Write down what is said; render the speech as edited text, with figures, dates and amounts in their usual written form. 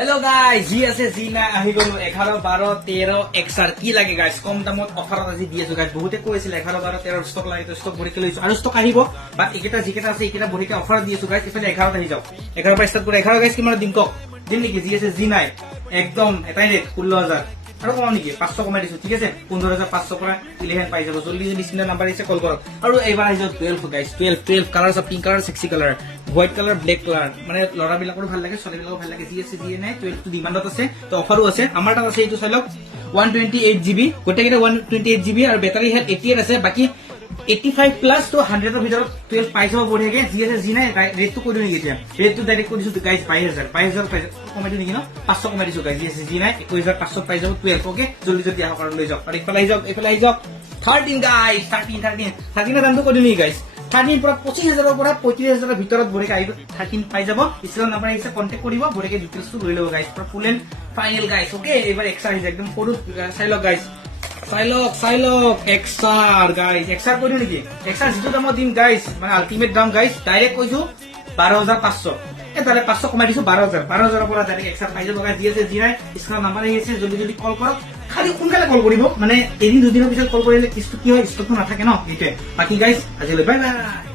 Hello guys, G আছে G না আহি গলো 11 12 13 XR কি লাগে গাইস কম দামত অফাৰত আজি দি আছো গাইস বহুতে কৈছিল 11 12 13 ষ্টক লাগে তো ষ্টক ভৰি লৈছো আৰু ষ্টক আহিব বাট একেটা জিকেটা আছে একেটা ভৰিকে অফাৰত দি আছো গাইস ইফালে 11 আহি যাও 11 পৰা ষ্টাৰ্ট কৰি 11 গাইস কিমান দিম কক দিন নেকি জি আছে জি নাই একদম এটাই ৰেট 16000 আৰু কম নেকি 500 কমাই দিছো ঠিক আছে 15500 পৰা 11 পাই যাব জলদি জলদি চিনা নাম্বাৰ আছে কল কৰক আৰু এইবাৰ আহি যাও 12 guys 12 colours of pink colour sexy colour white colour black colour মানে লড়া বিলাকৰো ভাল লাগে ছোৱালী বিলাকৰো ভাল লাগে জি আছে জি নাই 12 টো ডিমান্ডত আছে তো অফাৰো আছে আমাৰ তাত আছে এইটো চাই লওক 128GB গোটেইকেইটা 128GB আৰু বেটাৰী হেড 88 আছে বাকি 85 প্লাস তো 100 এৰ ভিতৰত 12 পাই যাব বঢ়িয়াকে জি আছে জি নাই ৰেটটো কৰি দিও এতিয়া ৰেটটো ডাইৰেক্ট কৰি দিছো গাইস 22000 কমাই দিও নেকি ন 500 কমাই দিছো গাইস জি আছে জি নাই 21500 পাই যাব 12 ওকে জলদি জলদি আহ কাৰণ লৈ যাওক আৰু ইফালে আহি যাওক 13 গাইস 13 এৰ দামটো কৰি দিও গাইস 13 পৰা 25000 পৰা 35000 ভিতৰত বৰেকে আহিব 13 পাই যাব ইছৰা নাম্বাৰ আহিছে কন্টাক্ট কৰিব বৰেকে ডিটেইলছটো লৈ লব গাইস পুৰা ফুল এন্ড ফাইনাল গাইস ওকে এবাৰ এক্সআৰ আহিছে একদম সৰু চাইলক গাইস চাইলক এক্সআৰ গাইস এক্সআৰ কৰি নেকি এক্সআৰ যিটো দামত দিম গাইস মানে আল্টিমেট দাম গাইস ডাইৰেক্ট কৈছো 12500 তাহলে 500 কমাই দিছো 12000 পৰা ডাইৰেক্ট এক্সআৰ পাই যাব গাইস দি আছে জি নাই ইছৰা নাম্বাৰ আহিছে জলদি জলদি কল কৰক খালি সোনকালে কল কৰিব মানে এদিন দুদিনৰ পিছত কল কৰিলে কিস্তো কি হয় ষ্টকটো নাথাকে ন এইটোৱে বাকি গাইস আজিলৈ বাই বাই